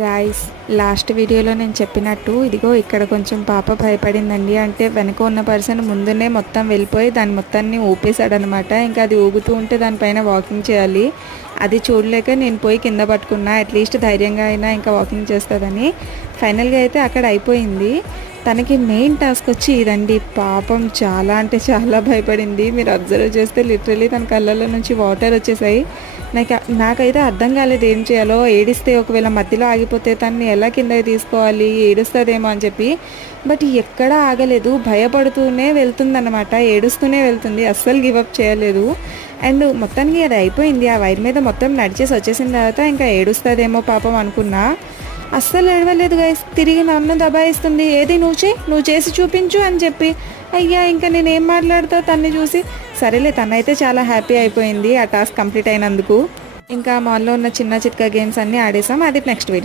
Guys, last వీడియోలో నేను చెప్పినట్టు ఇదిగో ఇక్కడ కొంచెం పాప భయపడిందండి. అంటే వెనక ఉన్న పర్సన్ ముందునే మొత్తం వెళ్ళిపోయి దాని మొత్తాన్ని ఊపేశాడనమాట. ఇంకా అది ఊగుతూ ఉంటే దానిపైన వాకింగ్ చేయాలి. అది చూడలేక నేను పోయి కింద పట్టుకున్నా, అట్లీస్ట్ ధైర్యంగా అయినా ఇంకా వాకింగ్ చేస్తుందని. ఫైనల్గా అయితే అక్కడ అయిపోయింది. తనకి మెయిన్ టాస్క్ వచ్చి ఇదండి. పాపం చాలా అంటే చాలా భయపడింది. మీరు అబ్జర్వ్ చేస్తే లిటరలీ తన కళ్ళల్లో నుంచి వాటర్ వచ్చేసాయి. నాకైతే అర్థం కాలేదు ఏం చేయాలో. ఏడిస్తే ఒకవేళ మధ్యలో ఆగిపోతే తనని ఎలా కిందకి తీసుకోవాలి, ఏడుస్తుందేమో అని చెప్పి. బట్ ఎక్కడా ఆగలేదు, భయపడుతూనే వెళ్తుందన్నమాట, ఏడుస్తూనే వెళ్తుంది, అస్సలు గివప్ చేయలేదు. అండ్ మొత్తానికి అది అయిపోయింది. ఆ వైర్ మీద మొత్తం నడిచేసి వచ్చేసిన తర్వాత ఇంకా ఏడుస్తుందేమో పాపం అనుకున్నా. అస్సలు ఏడవలేదు గైస్. తిరిగి నన్ను దబాయిస్తుంది. ఏది నువ్వు చేసి చూపించు అని చెప్పి. అయ్యా ఇంకా నేనేం మాట్లాడుతా తన్ని చూసి. సరేలే, తనైతే చాలా హ్యాపీ అయిపోయింది ఆ టాస్క్ కంప్లీట్ అయినందుకు. ఇంకా మాల్లో ఉన్న చిన్న చిత్కా గేమ్స్ అన్నీ ఆడేసాం. అది నెక్స్ట్ వీడియో.